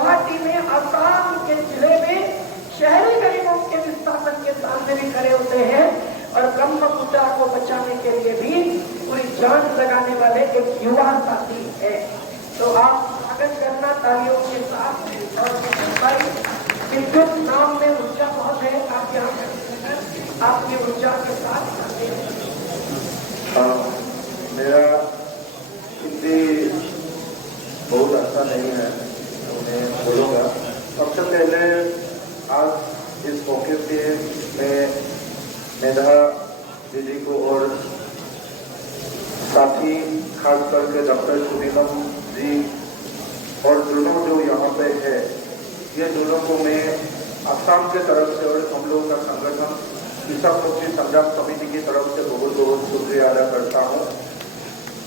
गुवाहाटी में, आसाम के जिले में शहरी गरीबों के विस्थापन के सामने भी खड़े होते हैं और ब्रह्मपुत्रा को बचाने के लिए भी पूरी जान लगाने वाले एक युवा साथी है। तो आप स्वागत करना तालियों के साथ। और भाई विद्युत नाम में ऊर्जा बहुत है, आप यहाँ आपकी ऊर्जा के साथ आते हैं। मेरा हिंदी बहुत अच्छा नहीं है, मैं बोलूँगा। सबसे पहले आज इस मौके पे मैं मेधा दीदी को और साथी खास करके डॉक्टर सुनीलम जी और दोनों जो यहाँ पे है, ये दोनों को मैं असम के तरफ से और हम लोगों का संगठन ईसा मुक्ति संग्राम समिति की तरफ से बहुत बहुत शुक्रिया अदा करता हूँ।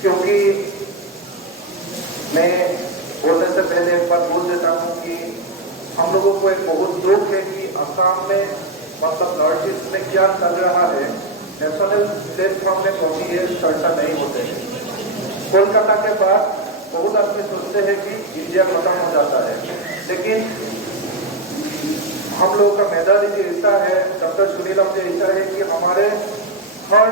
क्योंकि मैं बोलने से पहले एक बात बोल देता हूँ कि हम लोगों को एक बहुत दुख है कि असम में मतलब नॉर्थ ईस्ट में क्या चल रहा है, नेशनल प्लेटफॉर्म में कभी ये चर्चा नहीं होते हैं। कोलकाता के बाद बहुत आदमी सोचते हैं कि इंडिया खत्म हो जाता है, लेकिन हम लोगों का मैदान जी ऐसा है, डॉक्टर सुनीलम जी ऐसा है कि हमारे हर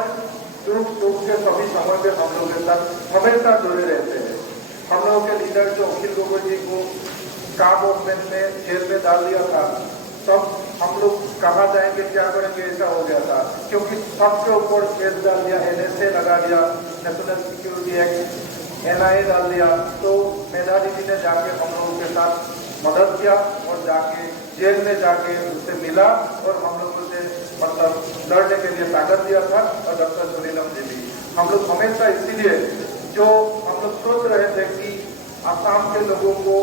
दुख सुख के सभी समय पे हम लोग के साथ हमेशा जुड़े रहते हैं। हम लोगों के लीडर जो अखिल गोगोई जी को काम मूवमेंट में जेल में डाल दिया था, तब हम लोग कहाँ जाएंगे क्या करेंगे ऐसा हो गया था, क्योंकि सबके ऊपर केस डाल दिया, NSA लगा दिया, नेशनल सिक्योरिटी एक्ट, NIA डाल दिया। तो मेधा दीदी ने जाके हम लोगों के साथ मदद किया और जाके जेल में जाके उससे मिला और हम लोगों से मतलब लड़ने के लिए ताकत दिया था। और डॉक्टर सुनीलम जी भी हम लोग हमेशा, इसीलिए जो हम लोग सोच रहे थे कि आसाम के लोगों को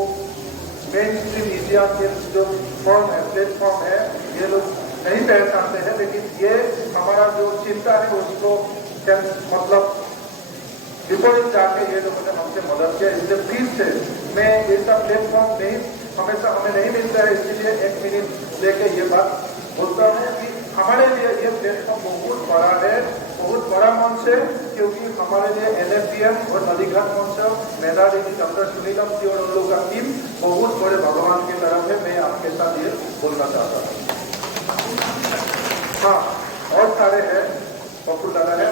मेन स्ट्रीम मीडिया के जो फॉर्म है, प्लेटफॉर्म है, ये लोग नहीं पहचानते हैं, लेकिन ये हमारा जो चिंता है उसको मतलब विपरीत जाके ये लोगों ने हमसे मदद किया। इसलिए फिर से मैं ऐसा प्लेटफॉर्म नहीं हमेशा हमें नहीं मिलता है, इसलिए एक मिनट लेके ये बात बोलता हूँ कि हमारे लिए ये प्लेटफॉर्म बहुत बड़ा है, बहुत बड़ा मंच है, क्योंकि हमारे लिए NFPM और नदीघाट मंच, मेधा दीदी, डॉक्टर सुनीलम जी और उन लोगों का टीम बहुत बड़े भगवान की तरफ है। मैं आपके साथ ये बोलना चाहता हूँ। हाँ, और सारे हैं, पप्पू दादा है,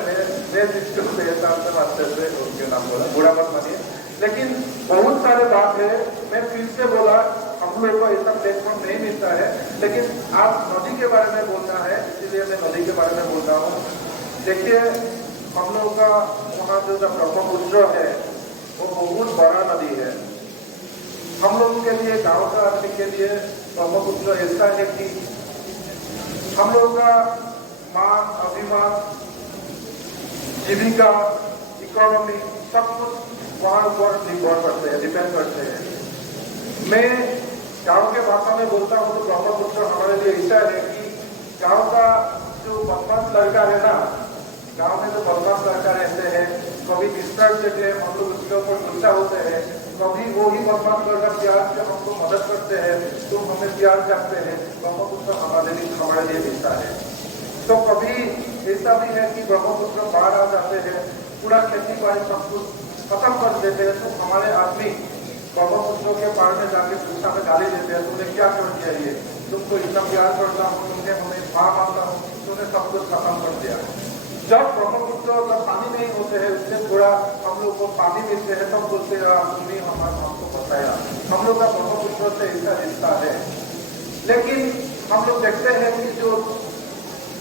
मैं जिसके हिसाब से वास्ते से उनके नाम बोला, बुरा मत मानिए, लेकिन बहुत सारे बात है। मैं फिर से बोला, हम लोगों को ऐसा प्लेटफॉर्म नहीं मिलता है, लेकिन आप नदी के बारे में बोलना है, इसीलिए मैं नदी के बारे में बोल रहा हूँ। देखिए, हम लोगों का वहाँ जो ब्रह्मपुत्र है वो बहुत बड़ा नदी है। हम लोगों के लिए, गाँव का आदमी के लिए ब्रह्मपुत्र ऐसा है कि हम लोगों का मान, अभिमान, जीविका, इकोनॉमी सब कुछ वहाँ पर निर्भर करते हैं, डिपेंड करते हैं। मैं गांव के भाषा में बोलता हूँ तो ब्रह्मपुत्र हमारे लिए ऐसा है कि गांव का जो बदमाश लड़का है ना, गांव में जो बदमाश लड़का रहते हैं, कभी डिस्टर्ब देते हैं, हम लोग उसके ऊपर गुस्सा होते हैं, कभी वो ही बदमाश लड़का प्यार से हमको मदद करते हैं, तो हमें प्यार करते हैं। ब्रह्मपुत्र हमारे लिए मिलता है। तो कभी ऐसा भी है कि ब्रह्मपुत्र बाढ़ आ जाते हैं, पूरा खेती बाड़ी सब कुछ खत्म कर देते हैं, तो हमारे आदमी ब्रह्मपुत्र के पार में जाके गुस्सा में गाली देते हैं, तुमने क्या कर दिया, ये तुमको इतना प्यार करता हूँ, तुमने हमें माँ मानता हूँ, तुमने सब कुछ खत्म कर दिया। जब ब्रह्मपुत्र का पानी नहीं होते हैं, उससे थोड़ा हम लोग को पानी मिलते हैं, तब बोलते हैं तुमने हमको बताया। हम लोग का ब्रह्मपुत्र से ऐसा रिश्ता है। लेकिन हम लोग देखते हैं कि जो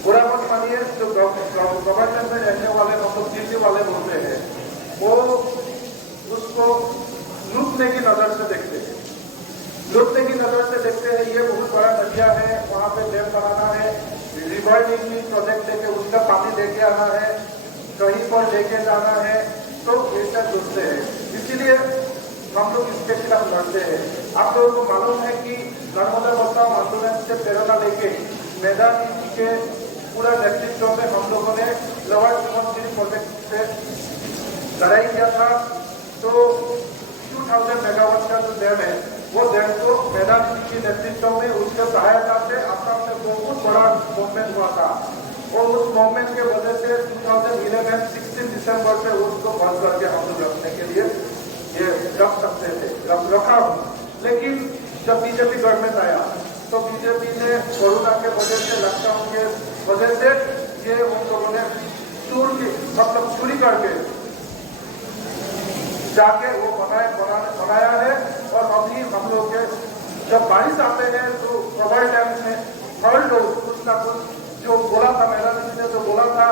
बुरा मत मानिए, जो गवर्नमेंट में रहने वाले हम लोग दिल्ली वाले बोलते हैं, वो उसको लूटने की नजर से देखते हैं, लूटने की नजर से देखते हैं। ये बहुत बड़ा नदिया है, वहाँ पे डैम बनाना है, रिवर लिंकिंग प्रोजेक्ट लेके उसका पानी लेके आना है, कहीं पर लेके जाना है, तो ऐसा सोचते हैं। इसीलिए हम लोग इसके खिलाफ लड़ते हैं। आप लोगों को मालूम है कि नर्मदा बचाओ आंदोलन से प्रेरणा लेके मेधा जी के पूरा नेतृत्व में हम लोगों ने लोअर सुबनसिरी प्रोजेक्ट से लड़ाई किया था। तो 2000 मेगावाट का जो डैम है, वो डैम को मेधा जी के नेतृत्व में उसके सहायता से असम में बहुत बड़ा मूवमेंट हुआ था। और उस मूवमेंट के वजह से 2011 16 दिसंबर से उसको बंद करके हम लोग रखने के लिए ये रख सकते थे, रखा हूँ। लेकिन जब बीजेपी गवर्नमेंट आया तो बीजेपी ने कोरोना के वजह से, लॉकडाउन के वजह से ये उन लोगों ने चोरी करके जाके वो बनाया है। और अभी हम लोग के जब बारिश आते हैं तो प्रबल डैम में हर लोग कुछ ना कुछ जो बोला था, महिला जी ने जो बोला था,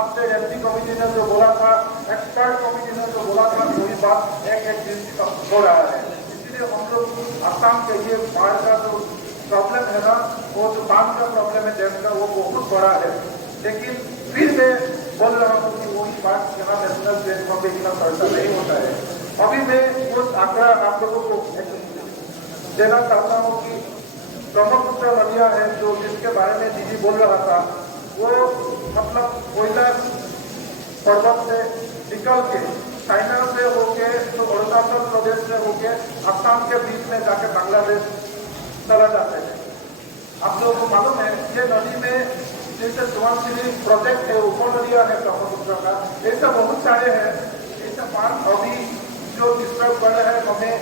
अपने एमपी कमिटी ने जो बोला था, एक्सपर्ट कमिटी ने जो बोला था, वही बात एक दिन हो रहा है। इसलिए हम लोग असम के ये बाढ़ का जो प्रॉब्लम है ना, वो जो बांध का प्रॉब्लम है डैम का, वो बहुत बड़ा है। लेकिन फिर मैं बोल रहा हूँ कि वही बात यहाँ नेशनल प्लेटफॉर्म पे इतना चर्चा नहीं होता है। अभी मैं कुछ आंकड़ा आप लोगों को देना चाहता हूँ कि ब्रह्मपुत्र नदियाँ है जो जिसके बारे में दीदी बोल रहा था, वो मतलब कैलाश पर्वत से निकल के चाइना से होके तो अरुणाचल प्रदेश से होके असम के बीच में जाके बांग्लादेश चला जाते हैं। आप लोगों को मालूम है ये नदी में जैसे सुवर्ण प्रोजेक्ट है, उपनदियाँ है ब्रह्मपुत्र का, ऐसा बहुत सारे हैं। ऐसा बांध अभी जो डिस्टर्ब कर रहे हैं हमें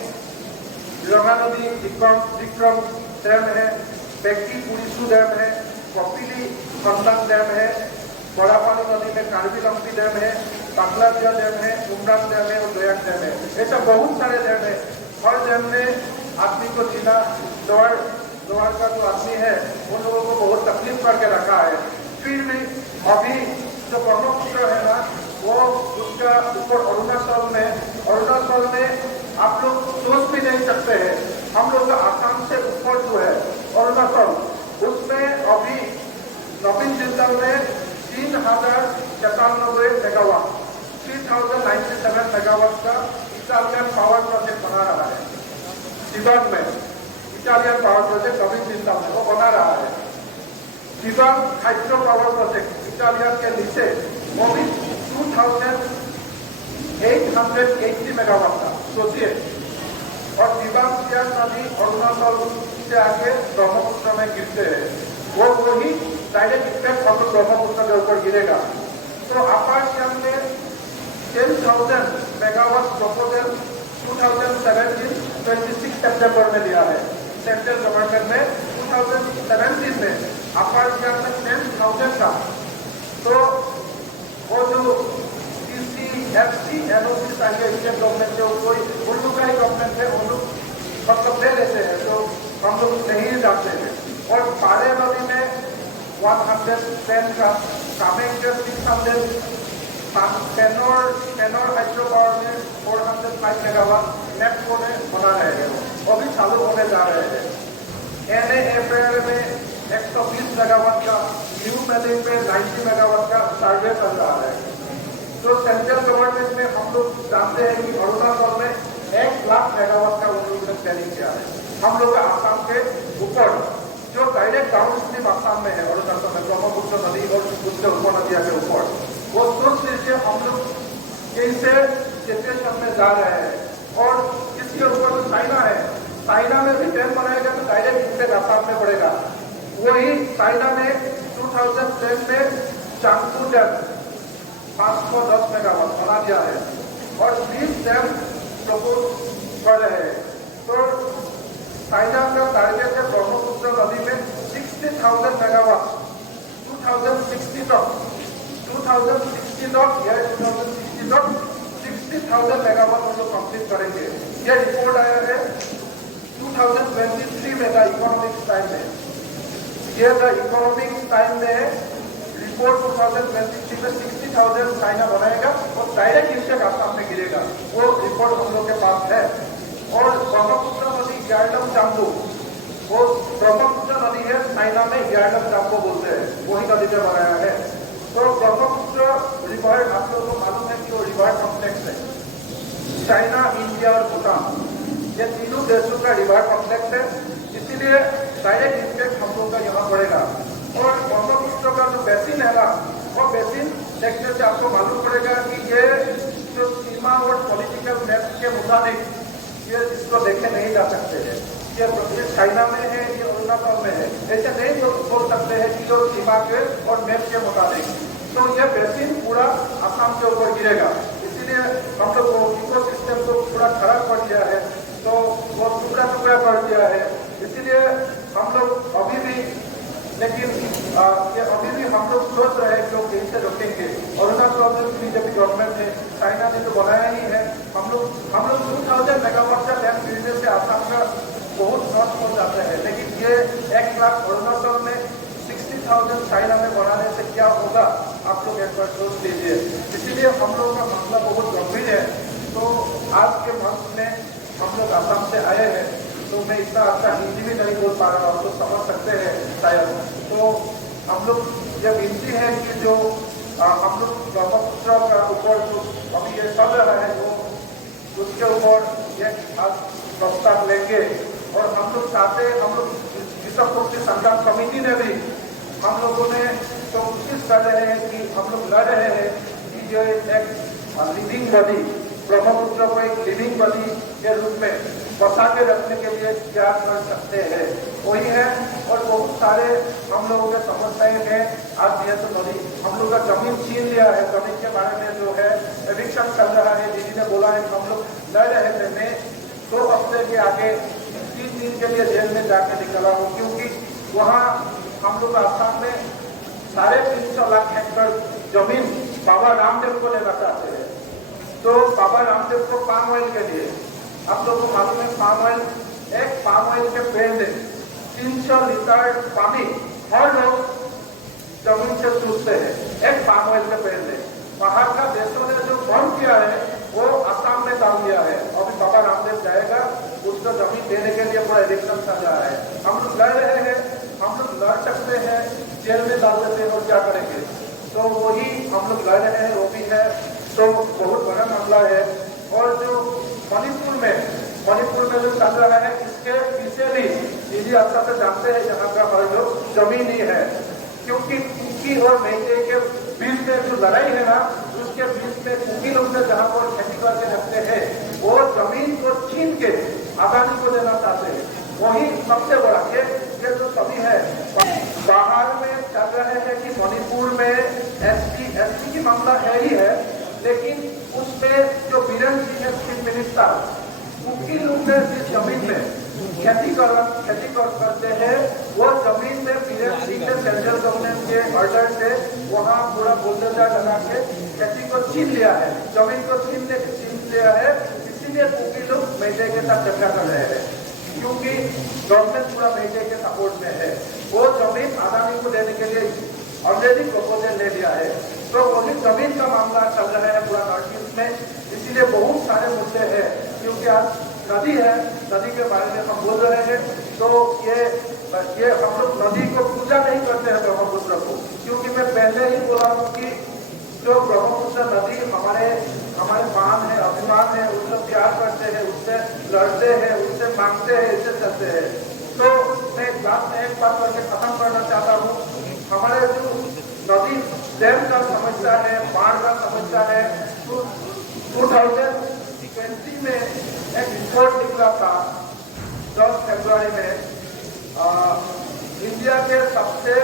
रंगा नदी विक्रम डैम है, बेक्की पुरिसू डैम है, कपिली खंडन डैम है, बड़ा पानी नदी में कार्बी डैम है, बांग्लादिया डैम है, उमरान डैम है और दोयक डैम है। ऐसा बहुत सारे डैम है। हर डैम में आदमी को जीना, लोअर का जो आदमी है उन लोगों को बहुत तकलीफ करके रखा है। फिर भी अभी जो ब्रह्मपुत्र है ना, वो उसका ऊपर अरुणाचल में आप लोग सोच भी नहीं सकते हैं। हम लोग का आसाम से ऊपर जो है अरुणाचल, उसमें अभी नवीन जिंदल में 3097 मेगावाट 3097 मेगावाट का इटालियन पावर प्रोजेक्ट बना रहा है। शिवंग में इटालियन पावर प्रोजेक्ट नवीन जिंदल में वो बना रहा है। Shivang hydro power project Italian के नीचे वो भी 2880 मेगावाट का, सोचिए। और दिबांग नदी अरुणाचल से आके ब्रह्मपुत्र में गिरते हैं, वो वही डायरेक्ट इफेक्ट हम ब्रह्मपुत्र के ऊपर गिरेगा। तो आपाशियम ने 10,000 मेगावाट प्रपोजल 2017 26 सितंबर में लिया है। सेंट्रल गवर्नमेंट ने 2017 में आपाशियम में 10,000 का, तो वो जो एफसी एनओसी चाहिए स्टेट गवर्नमेंट जो कोई उन लोग का ही गवर्नमेंट है, उन लोग मतलब ले लेते हैं, तो हम लोग नहीं जाते हैं। और पारे नदी में 110 का, कामेंग के 600, पेनोर हाइड्रो पावर में 405 मेगावाट नेक्स्ट को बना रहे हैं, वो भी चालू होने जा रहे हैं। NAFL में 120 मेगावाट का, न्यू मैलिंग में 90 मेगावाट का सर्वे चल रहा है। तो सेंट्रल गवर्नमेंट में हम लोग जानते हैं कि अरुणाचल में 1 लाख मेगावाट का उन लोगों ने प्लानिंग किया है। हम लोग का आसाम के ऊपर जो डायरेक्ट डाउन स्ट्रीम आसाम में है अरुणाचल में, ब्रह्मपुत्र नदी और उसके उपनदिया के ऊपर, वो सोच लीजिए हम लोग कैसे सिचुएशन में जा रहे हैं। और इसके ऊपर जो चाइना है, चाइना में भी डैम बनाएगा तो डायरेक्ट इफेक्ट आसाम में पड़ेगा। वही चाइना ने 2010 में चांगपू डैम 510 मेगावाट बना दिया है और 20 डैम प्रपोज कर रहे हैं। तो चाइना का टारगेट है ब्रह्मपुत्र नदी में 60,000 मेगावाट 2060 तक 60,000 मेगावाट हम लोग कंप्लीट करेंगे। ये रिपोर्ट आया है 2023 में द इकोनॉमिक्स टाइम में। ये द इकोनॉमिक्स टाइम में रिपोर्ट 2023 में 60,000 चाइना बनाएगा और डायरेक्ट इफेक्ट आसाम में गिरेगा। वो रिपोर्ट हम लोग के पास है। और ब्रह्मपुत्र नदी यार्लम जाम्बो, वो ब्रह्मपुत्र नदी है चाइना में, यार्लम जाम्बो बोलते हैं, वही नदी ने बनाया है। तो ब्रह्मपुत्र रिवर आप लोगों को मालूम है कि वो रिवर कॉम्प्लेक्स है। चाइना, इंडिया और भूटान, ये तीनों देशों का रिवर कॉम्प्लेक्स है, इसीलिए डायरेक्ट इफेक्ट हम लोग का यहाँ पड़ेगा। और ब्रह्मपुत्र का जो बेसिन है ना, वो बेसिन देखने से आपको मालूम पड़ेगा कि ये जो सीमा और पॉलिटिकल मैप के मुताबिक ये इसको देखे नहीं जा सकते हैं। ये चाइना में है, ये अरुणाचल में है, ऐसे नहीं तो बोल सकते हैं कि जो सीमा के और मैप के मुताबिक। तो ये बेसिन पूरा आसाम के ऊपर गिरेगा, इसीलिए हम लोग इको सिस्टम को पूरा खराब कर दिया है। तो वो टुकड़ा कर दिया है। इसीलिए हम लोग अभी भी, लेकिन ये अभी भी हम लोग सोच रहे हैं कि लोग कैसे रोकेंगे। अरुणाचल प्रदेश बीजेपी गवर्नमेंट ने, चाइना ने तो बनाया ही है। हम लोग 2000 मेगावाट का लैंड खरीदने से आसाम का बहुत नष्ट हो जाते हैं, लेकिन ये 1 लाख अरुणाचल में 60,000 चाइना में बनाने से क्या होगा, आप लोग एक बार सोच लीजिए। इसीलिए हम लोग का मसला बहुत गंभीर है। तो आज के मंच में हम लोग आसाम से आए हैं, तो मैं इतना अच्छा हिंदी भी नहीं बोल पा रहा हूँ, तो समझ सकते हैं शायद। तो हम लोग ये विनती है कि जो हम लोग ब्रह्मपुत्र का ऊपर जो अभी ये चल रहा है, वो उसके ऊपर एक प्रस्ताव लेंगे। और हम लोग चाहते हैं, हम लोग विश्व मुक्ति संग्राम समिति ने भी हम लोगों ने तो कोशिश कर रहे हैं कि हम लोग लड़ रहे हैं कि जो एक लिविंग बॉडी, ब्रह्मपुत्र को एक लिविंग बॉडी के रूप में बसा के रखने के लिए क्या कर सकते हैं, वही है। और बहुत सारे हम लोगों के समस्याएं हैं। आज ये तो नदी हम लोग का जमीन छीन लिया है, जमीन के बारे में जो है एविक्शन चल रहा है। दीदी ने बोला है कि हम लोग लड़ रहे थे। मैं 2 हफ्ते के आगे 3 दिन के लिए जेल में जाके निकला हूँ, क्योंकि वहाँ हम लोग आसाम में 350 लाख हेक्टेयर जमीन बाबा रामदेव को लेना चाहते हैं। तो बाबा रामदेव को पाम ऑयल के लिए, आप लोगों को मालूम है, पाम ऑयल, एक पाम ऑयल के पेड़ में 300 लीटर पानी हर रोज जमीन से चूसते हैं, एक पाम ऑयल के पेड़ में। बाहर का देशों ने जो बंद किया है वो आसाम में डाल दिया है। अभी बाबा रामदेव जाएगा, उसको जमीन देने के लिए पूरा इलेक्शन चल रहा है। हम लोग लड़ रहे हैं, हम लोग लड़ सकते हैं, जेल में डाल देते हैं और क्या करेंगे। तो वही हम लोग लड़ रहे हैं, वो भी है। तो बहुत बड़ा मामला है। और जो मणिपुर में जो चल रहा है, इसके पीछे भी दीदी आप सब जानते हैं, यहाँ का हर जो जमीन ही है, क्योंकि कुकी और मेचे के बीच में जो लड़ाई है ना, उसके बीच में कुकी लोग से जहाँ पर खेती करके रखते हैं, वो जमीन को छीन के अदानी को देना चाहते हैं। वही सबसे बड़ा ये जो सभी है। बाहर में चल रहे हैं कि मणिपुर में एसटी की मामला है ही है, लेकिन उसमें जो बीरेन सिंह है चीफ मिनिस्टर, कुकी लोग ने जिस जमीन में खेती करते हैं, वो जमीन में बीरेन सिंह ने सेंट्रल गवर्नमेंट के ऑर्डर से वहाँ पूरा बुलडोजर लगा के खेती को छीन लिया है, जमीन को छीन लिया है। इसीलिए कुकी लोग मेटे के साथ चर्चा कर रहे हैं, क्योंकि गवर्नमेंट पूरा मेटे के सपोर्ट में है। वो जमीन अदानी को देने के लिए ऑलरेडी प्रपोजल ले लिया है। तो वही जमीन का मामला चल रहा है पूरा नॉर्थ ईस्ट में। इसीलिए बहुत सारे मुद्दे हैं, क्योंकि आज नदी है, नदी के बारे में हम बोल रहे हैं। तो ये हम लोग नदी को पूजा नहीं करते हैं ब्रह्मपुत्र को, क्योंकि मैं पहले ही बोला हूँ कि जो ब्रह्मपुत्र नदी हमारे मान है, अभिमान है, उससे प्यार करते हैं, उससे लड़ते हैं, उससे मांगते हैं, इससे चलते हैं। तो मैं एक बात करके खत्म करना चाहता हूँ। हमारे जो नदी डैम का समस्या है, बाढ़ का समस्या है, 2020 में एक रिपोर्ट निकला था 10 फरवरी में। इंडिया के सबसे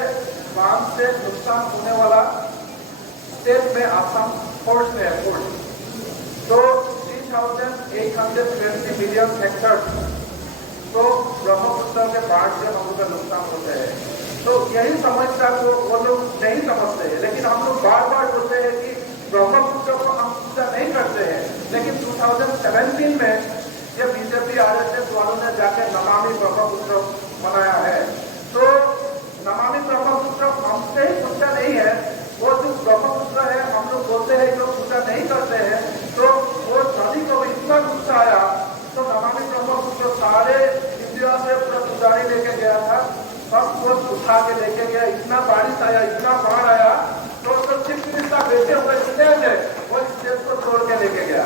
बाढ़ से नुकसान होने वाला स्टेट में आसाम फोर्थ में है। तो 3,820 मिलियन हेक्टेयर तो ब्रह्मपुत्र के बाढ़ से हम लोग का नुकसान होता है। तो यही समस्या को वो लोग नहीं समझते हैं, लेकिन हम लोग बार बार बोलते हैं कि ब्रह्मपुत्र को हम पूजा नहीं करते हैं। लेकिन 2017 में ये बीजेपी RSS वालों ने जाके नमामि ब्रह्मपुत्र बनाया है। तो नमामि ब्रह्मपुत्र हमसे ही पूजा नहीं है, वो जो ब्रह्मपुत्र है हम लोग बोलते हैं जो पूजा नहीं करते हैं। तो वो नदी को इतना गुस्सा आया, तो नमामि ब्रह्मपुत्र सारे इंडिया से पूरा पुजारी लेके गया था, सब कुछ उठा के लेके गया। इतना बारिश आया, इतना बाढ़ आया, तो चीफ मिनिस्टर बैठे हुए स्टेज है, वो स्टेज को तोड़ के लेके गया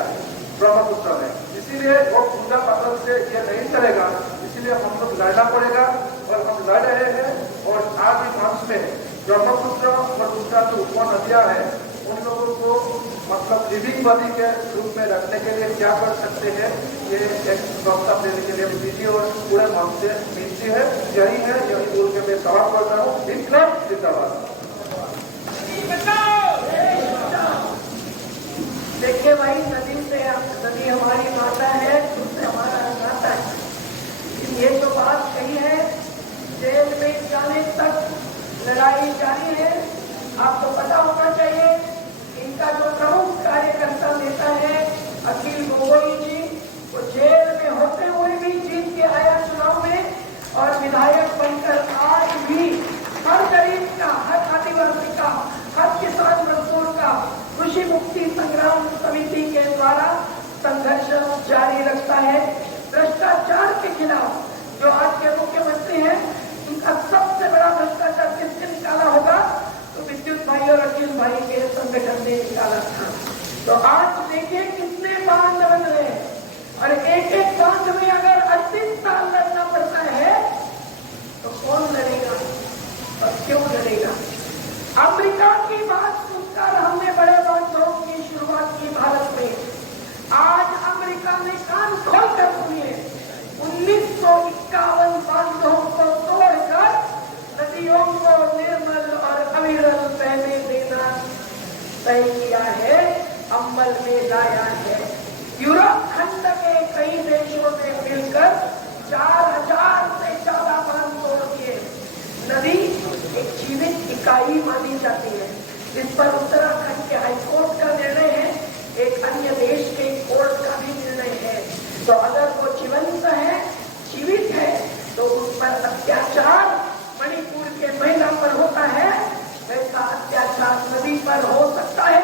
ब्रह्मपुत्र में। इसीलिए वो पूजा पद्धति से ये नहीं चलेगा, इसीलिए हम लोग लड़ना पड़ेगा और हम लड़ रहे हैं। और आज इस मंच में ब्रह्मपुत्र और दूसरा जो उप नदियां हैं, उन लोगों को मतलब लिविंग बॉडी के रूप में रखने के लिए क्या कर सकते हैं, ये एक प्रस्ताव देने के लिए दीदी और पूरे मंच से विनती है। यही बोल के मैं सवाल करता हूँ। जिंदाबाद। देखिए भाई, नदी हमारी माता है, उससे हमारा नाता है। ये जो बात कही है जाने तक लड़ाई जारी है। आपको पता होना चाहिए इनका जो प्रमुख कार्यकर्ता नेता है अखिल गोगोई जी, वो जेल में होते हुए भी जीत के आया चुनाव में और विधायक बनकर आज भी हर गरीब का, हर आदिवासी का, हर किसान मजदूर का कृषि मुक्ति संग्राम समिति के द्वारा संघर्ष जारी रखता है। भ्रष्टाचार के खिलाफ जो आज के मुख्यमंत्री हैं, उनका सबसे बड़ा भ्रष्टाचार किसने निकाला होगा? तो विद्युत भाई और अखिल भाई के संगठन ने निकाला था। तो आज देखिए कितने बांध बन रहे हैं और एक एक बांध में अगर 38 साल लड़ना पड़ता है तो कौन लड़ेगा और क्यों लड़ेगा? अमेरिका की बात सुनकर हमने बड़े बांधों की शुरुआत की भारत में। आज अमेरिका ने कान खोलकर सुनिए, 1951 बांधों को तोड़कर नदियों को निर्मल और अविरल बहने देना तय किया है, अमल में लाया है। यूरोप खंड के कई देशों ने मिलकर 4000 से ज्यादा बांध तोड़ दिए। नदी एक जीवित इकाई मानी जाती है। इस पर उत्तराखंड के हाईकोर्ट का निर्णय है, एक अन्य देश के कोर्ट का भी निर्णय है। तो अगर वो जीवंत है, जीवित है, तो उस पर अत्याचार मणिपुर के महिला पर होता है, वैसा अत्याचार नदी पर हो सकता है